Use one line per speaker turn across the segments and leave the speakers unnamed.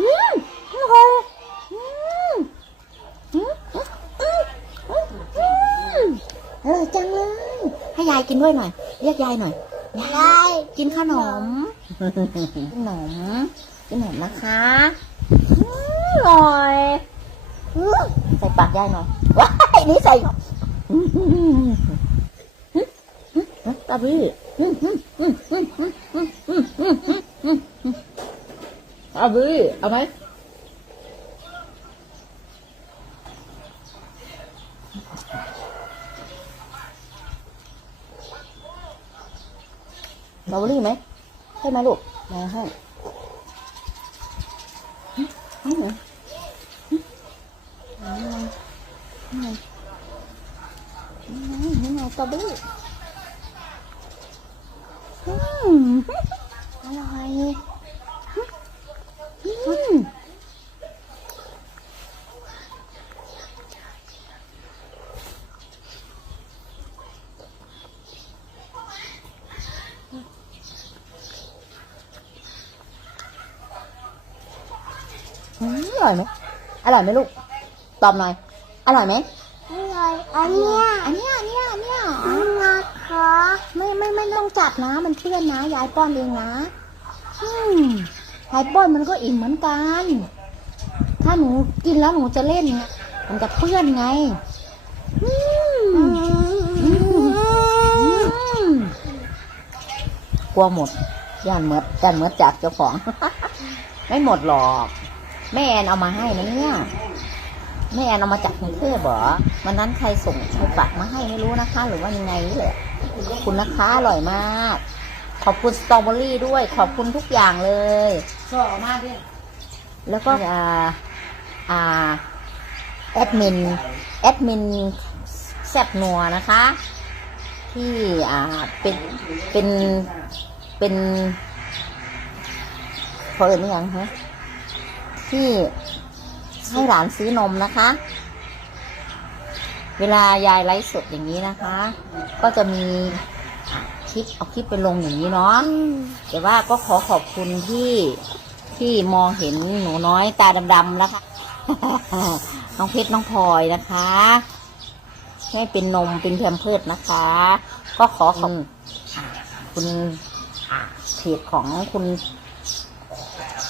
อืมอร่อยอืมอืมอืมอืมอืมอร่อยจังเลย ให้ยายกินด้วยหน่อย เรียกยายหน่อย ยาย กินขนม ขนมกินขนมนะคะอืมอร่อยอืมใส่ปากยายหน่อย ว้ายนี่ใส่อืมอืมอืมอืมอืมตาบี้ เอาบื้อเอาไหมบาบอรี่ไหมใช่ไหมลูกมาให้ให้เหรอให้ให้เอาตะบื้ออร่อย อืมอร่อยไหมอร่อยไหมลูก ตอบหน่อย อร่อยไหม
อร่อยอันเนี้ย
อันเนี้ยอันเนี้ยอันเนี้ย
อันนะคะ
ไม่ไม่ไม่ต้องจับนะ มันเพื่อนนะยายป้อนเองนะอืมยายป้อนมันก็อิ่มเหมือนกัน ถ้าหนูกินแล้วหนูจะเล่นเนี่ยมันจะเพื่อนไงอืม
อืม
อืมกลัวหมดย่านเมดย่านเมดจากเจ้าของ ไม่หมดหรอก แม่แอนเอามาให้นะเนี่ยแม่แอนเอามาจากกรุงเทพเหรอวันนั้นใครส่งใครฝากมาให้ไม่รู้นะคะ หรือว่ายังไงนี่แหละขอบคุณนะคะอร่อยมาก ขอบคุณสตรอเบอรี่ด้วย ขอบคุณทุกอย่างเลย
ชอบมากด้วย
แล้วก็อ่าอ่าแอดมินแอดมินแซบนัวนะคะ ที่อ่าเป็นเป็นเป็นเขาเอ่ยไม่ยังฮะ ที่ให้หลานซื้อนมนะคะ เวลายายไลฟ์สดอย่างนี้นะคะ ก็จะมีคลิปเอาคลิปไปลงอย่างนี้เนาะแต่ว่าก็ขอขอบคุณที่ที่มองเห็นหนูน้อยตาดำๆนะคะ น้องเพชรน้องพลอยนะคะ ให้เป็นนมเป็นแพมเพิร์ดนะคะ ก็ขอขอบคุณเพจของคุณ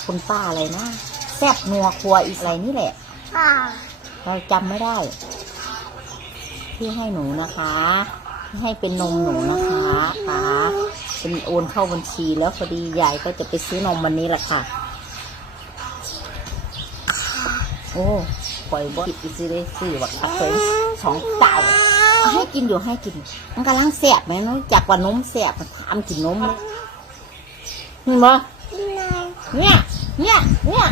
คุณป้าอะไรนะ แซบนัวครัวอีกอะไรนี่แหละ
ค่ะ
เราจำไม่ได้ ที่ให้หนูนะคะที่ให้เป็นนมหนูนะคะค่ะเป็นโอนเข้าบัญชีแล้วพอดียายก็จะไปซื้อนมวันนี้แหละค่ะ โอ้ปล่อยบอสอีซีได้สี่วักคักเลยสองเต่าเอาให้กินอยู่ให้กิน มันกำลังแสบไหมเนอะจากว่านมแสบมันถามกินนมเลยเห็นบ่
กินหน่อย
เนี่ย เนี่ย เนี่ย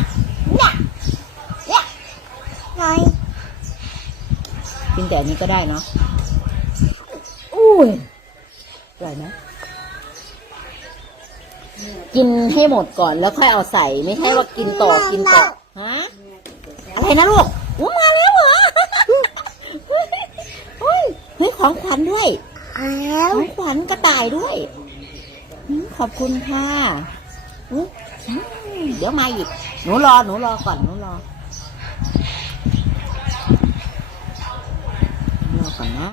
เนี่ย เนี่ย
หน่อย
กิน แต่อันนี้ก็ได้เนาะอุ้ยอร่อยไหมกินให้หมดก่อนแล้วค่อยเอาใส่ไม่ใช่ว่ากินต่อกินต่อฮะอะไรนะลูกอู้มาแล้วเหรอเฮ้ยเฮ้ยเฮ้ยของขวัญด้วย
แล้ว
ของขวัญกระต่ายด้วยอืมขอบคุณค่ะอุ๊ยอืมเดี๋ยวมาอีกหนูรอหนูรอก่อนหนูรอ かな